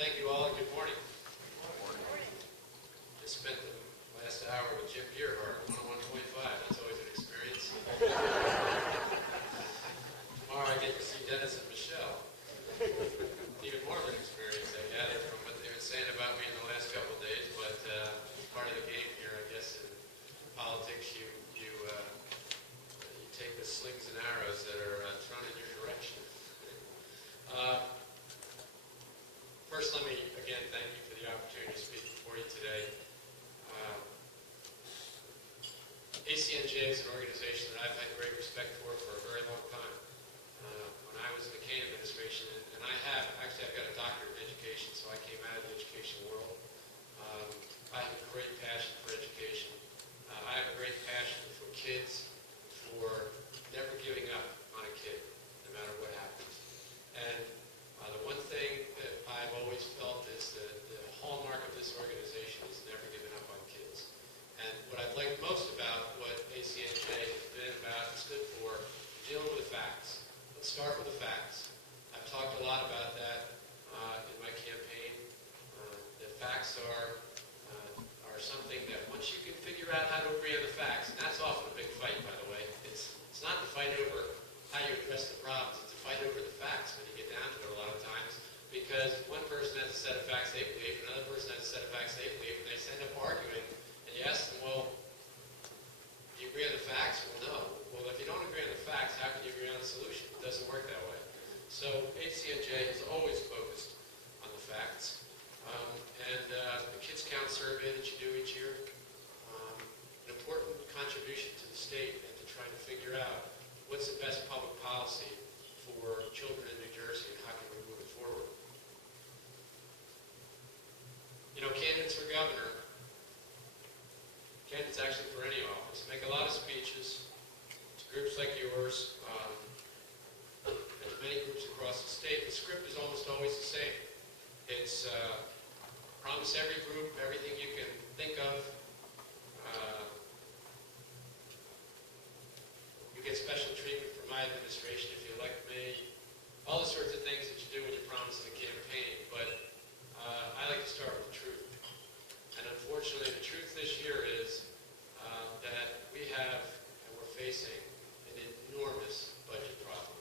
Thank you all and good morning. I spent the last hour with Jim Gearhart on 101.5. That's always an experience. Tomorrow I get to see Dennis and Michelle. Even more of an experience, I gather, from what they've been saying about me in the last couple of days, but part of the game here, I guess, in politics, you take the slings and arrows that are thrown in your direction. First, let me, again, thank you for the opportunity to speak before you today. ACNJ is an organization that I've had great respect for a very long time. When I was in the Kane administration, and I've got a doctorate in education, so I came out of the education world. I have a great passion for education. I have a great passion for kids, for never giving up on a kid, no matter what happens. And the one thing that I've always felt is that the hallmark of this organization is never giving up on kids. And what I've liked most about what ACNJ has been about and stood for, dealing with the facts. Let's start with the facts. I've talked a lot about that in my campaign. The facts are something that once you can figure out how to agree on the facts, and that's often a big fight, by the way. It's not the fight over how you address the problems. It's a fight over the facts when you get down to it a lot of times, because one person has a set of facts they believe, another person has a set of facts they believe, and they end up arguing. And you ask them, well, do you agree on the facts? Well, no. Well, if you don't agree on the facts, how can you agree on the solution? It doesn't work that way. So ACNJ has always focused on the facts. The Kids Count survey that you do each year, an important contribution to the state and to try to figure out what's the best public policy for children in New Jersey and how can we move it forward. You know, candidates for governor, candidates actually for any office, make a lot of speeches to groups like yours, and to many groups across the state. The script is almost always the same. It's promise every group everything you can think of. You get special treatment from my administration if you elect me. All the sorts of things that you do when you promise in a campaign. But I like to start with the truth. And unfortunately, the truth this year is that we have, and we're facing, an enormous budget problem.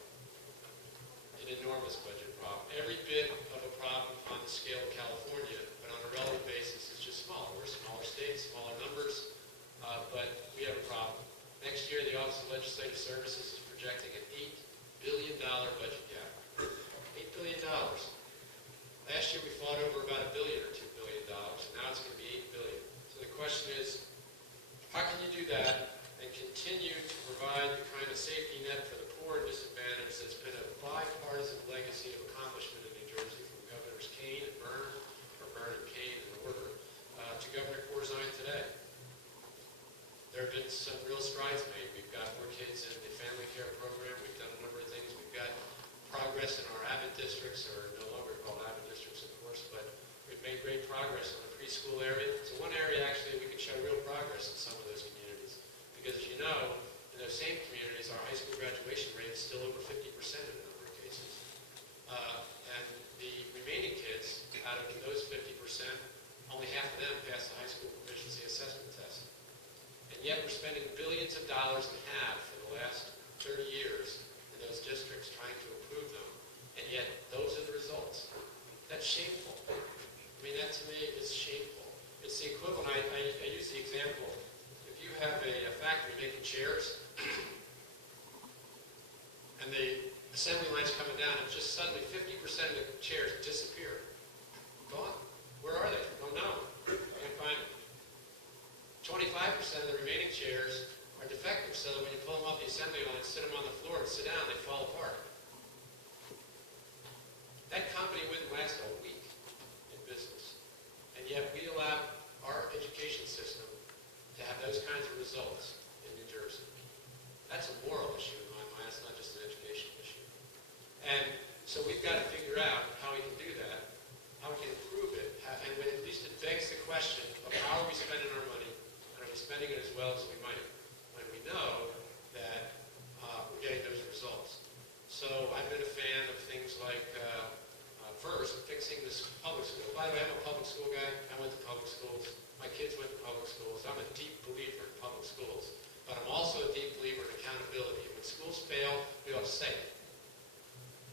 An enormous budget problem. Every bit of a problem on the scale of California, but on a relative basis, it's just smaller. We're a smaller state, smaller numbers, but we have a problem. Next year, the Office of Legislative Services is projecting an $8 billion budget gap. $8 billion. Last year, we fought over about $1 billion or $2 billion, and now it's going to be $8 billion. So the question is, how can you do that and continue to provide the kind of safety net for the poor and disadvantaged that's been a bipartisan legacy of accomplishment in New Jersey, from Governors Kane and Byrne, or Byrne and Kane in order, to Governor Corzine today? There have been some real strides made. We've got more kids in the family care program. We've done a number of things. We've got progress in our AVID districts, or no longer called AVID districts, of course, but we've made great progress in the preschool area. So one area, actually, we can show real progress in some of those communities. Because as you know, in those same communities, our high school graduation rate is still over 50% in a number of cases. And the remaining kids, out of those 50%, only half of them pass the high school proficiency assessment test. And yet we're spending billions of dollars and a half for the last 30 years in those districts trying to improve them. And yet those are the results. That's shameful. I mean, that to me is shameful. It's the equivalent. I use the example. If you have a factory making chairs, and the assembly line's coming down, and just suddenly 50% of the chairs disappear. Gone. Where are they? Don't know. Can't find them. 25% of the remaining chairs are defective, so that when you pull them off the assembly line, sit them on the floor and sit down, they fall apart. That company wouldn't last a week in business. And yet we allow our education system to have those kinds of results in New Jersey. That's a moral issue in my mind. It's not just an education issue. And so we've got to figure out how we can do that, how we can improve it, and at least it begs the question of how are we spending our money, and are we spending it as well as we might, when we know that we're getting those results. So I've been a fan of things like, first, fixing this public school. By the way, I'm a public school guy. I went to public schools. My kids went to public schools. I'm a deep believer in public schools. But I'm also a deep believer in accountability. When schools fail, we ought to say it.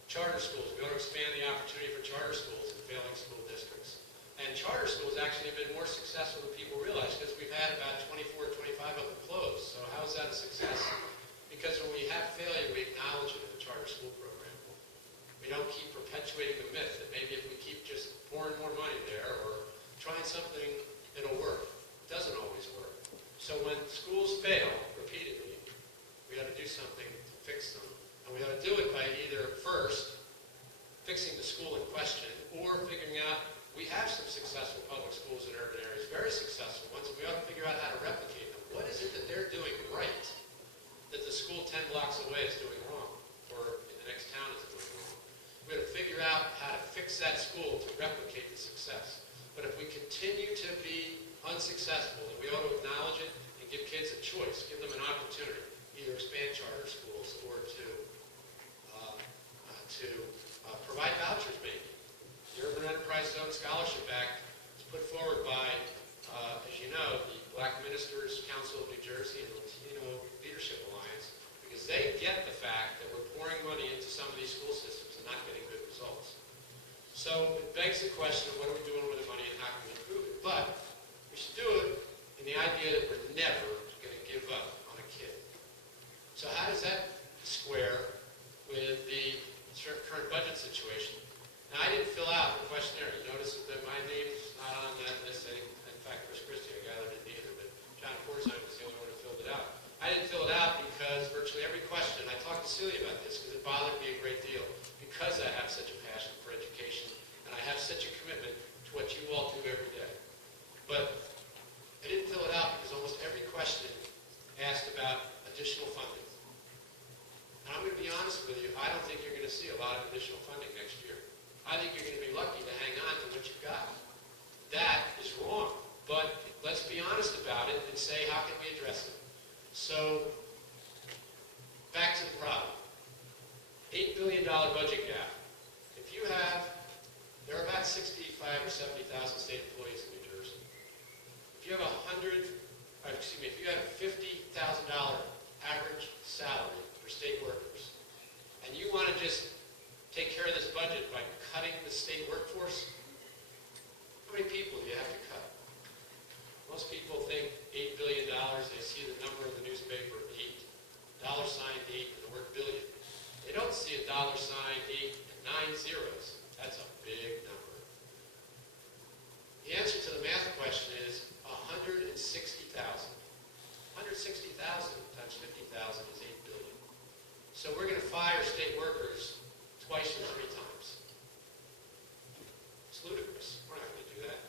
Charter schools, we ought to expand the opportunity for charter schools in failing school districts. And charter schools actually have been more successful than people realize because we've had about 24, 25 of them closed. So how is that a success? Because when we have failure, we acknowledge it in the charter school program. We don't keep perpetuating the myth that maybe if we keep just pouring more money there or trying something, it'll work. It doesn't always work. So when schools fail repeatedly, we ought to do something to fix them. And we ought to do it by either first fixing the school in question or figuring out we have some successful public schools in urban areas, very successful ones, and we ought to figure out how to replicate them. What is it that they're doing right that the school 10 blocks away is doing wrong or in the next town is doing wrong? We ought to figure out how to fix that school to replicate the success. But if we continue to be unsuccessful, then we ought to acknowledge it and give kids a choice, give them an opportunity, either expand charter schools or to provide vouchers maybe. The Urban Enterprise Zone Scholarship Act was put forward by, as you know, the Black Ministers Council of New Jersey and the Latino Leadership Alliance, because they get the fact that we're pouring money into some of these school systems and not getting good results. So it begs the question of what are we doing with the money and how can we improve it? But we should do it in the idea that we're never going to give up on a kid. So how does that square with the current budget situation? Now, I didn't fill out the questionnaire. You notice that my name's not on that list. In fact, Chris Christie, I gathered it either, but John Forsythe was the only one who filled it out. I didn't fill it out because virtually every question, I talked to Celia about this because it bothered me a great deal, because I have such a passion for education and I have such a commitment to what you all do every day. But I didn't fill it out because almost every question asked about additional funding. And I'm going to be honest with you, I don't think you're going to see a lot of additional funding next year. I think you're going to be lucky to hang on to what you've got. That is wrong. But let's be honest about it and say, how can we address it? So, back to the problem. $8 billion budget gap. If you have, there are about 65 or 70,000 state employees in New Jersey. If you have if you have a $50,000 average salary for state workers, and you want to just take care of this budget by cutting the state workforce, how many people do you have to cut? Most people think $8 billion, they see the number in the newspaper, 8, $8, and the word billion. They don't see a $8 and 9 zeros. That's a big number. The answer to the math question is 160,000. 160,000 times 50,000 is 8 billion. So we're going to fire state workers twice or 3 times. It's ludicrous. We're not going to do that.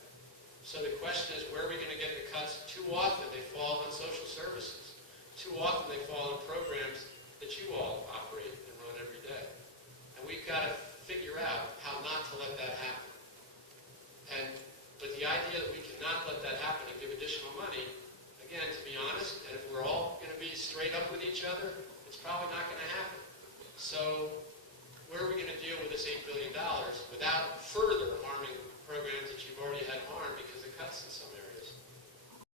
So the question is, where are we going to get the cuts? Too often they fall on social services. Too often they fall on programs that you all operate and run every day. And we've got to figure out how not to let that happen. But the idea that we cannot let that happen and give additional money, again, to be honest, and if we're all going to be straight up with each other, it's probably not going to happen. So where are we going to deal with this $8 billion without further harming programs that you've already had harmed because of cuts in some areas?